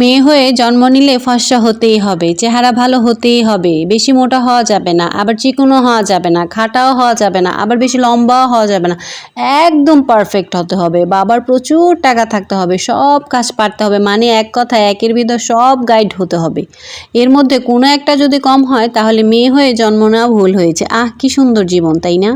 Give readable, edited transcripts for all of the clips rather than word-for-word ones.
মেয়ে হয়ে জন্ম নিলে ফর্সা হতেই হবে, চেহারা ভালো হতেই হবে, বেশি মোটা হওয়া যাবে না, আবার চিকনও হওয়া যাবে না, খাটাও হওয়া যাবে না, আবার বেশি লম্বাও হওয়া যাবে না। একদম পারফেক্ট হতে হবে। বাবার প্রচুর টাকা থাকতে হবে, সব কাজ পারতে হবে, মানে এক কথায় একের ভিতর সব গাইড হতে হবে। এর মধ্যে কোনো একটা যদি কম হয় তাহলে মেয়ে হয়ে জন্ম নেওয়া ভুল হয়েছে। কি সুন্দর জীবন, তাই না?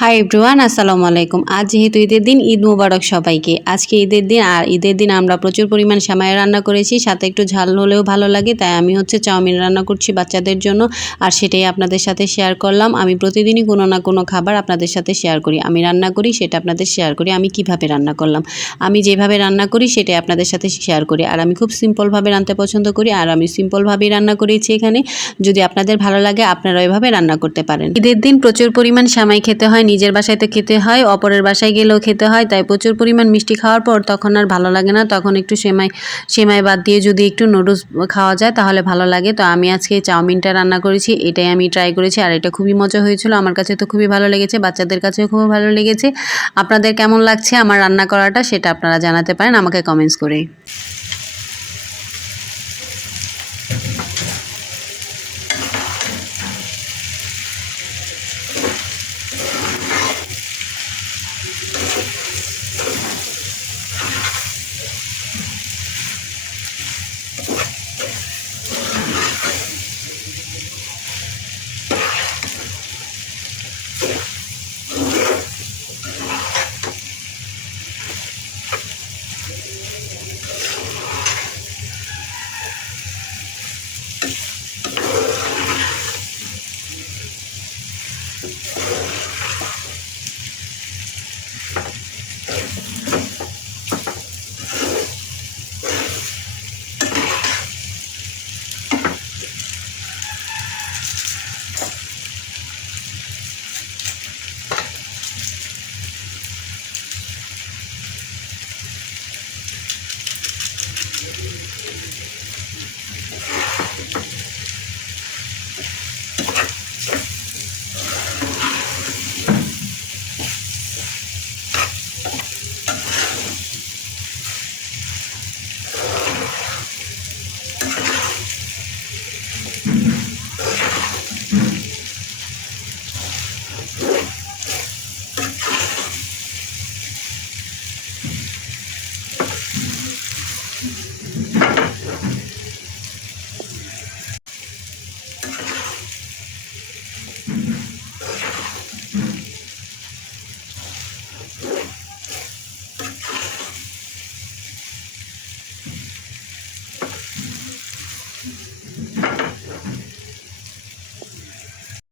হাই এভরিওয়ান, আসসালামু আলাইকুম। আজ যেহেতু ঈদের দিন, ঈদ মুবারক সবাইকে। আজকে ঈদের দিন, আর ঈদের দিন আমরা প্রচুর পরিমাণ সেমাই রান্না করেছি, সাথে একটু ঝাল হলেও ভালো লাগে, তাই আমি চাউমিন রান্না করছি বাচ্চাদের জন্য, আর সেটাই আপনাদের সাথে শেয়ার করলাম। আমি প্রতিদিনই কোনো না কোনো খাবার আপনাদের সাথে শেয়ার করি, আমি রান্না করি সেটা আপনাদের শেয়ার করি, আমি কিভাবে রান্না করলাম, আমি যেভাবে রান্না করি সেটাই আপনাদের সাথে শেয়ার করি। আর আমি খুব সিম্পলভাবে রাঁধতে পছন্দ করি, আর আমি সিম্পলভাবেই রান্না করেছি এখানে। যদি আপনাদের ভালো লাগে আপনারা এভাবে রান্না করতে পারেন। ঈদের দিন প্রচুর পরিমাণ সেমাই খেতে হয়, নিজের বাসায় তো খেতে হয়, অপরের বাসায় গেলেও খেতে হয়, তাই প্রচুর পরিমাণ মিষ্টি খাওয়ার পর তখন আর ভালো লাগে না, তখন একটু সেমাই বাদ দিয়ে যদি একটু নুডলস খাওয়া যায় তাহলে ভালো লাগে। তো আমি আজকে চাউমিনটা রান্না করেছি, এটাই আমি ট্রাই করেছি, আর এটা খুবই মজা হয়েছিল। আমার কাছে তো খুবই ভালো লেগেছে, বাচ্চাদের কাছেও খুবই ভালো লেগেছে। আপনাদের কেমন লাগছে আমার রান্না করাটা সেটা আপনারা জানাতে পারেন আমাকে কমেন্টস করে।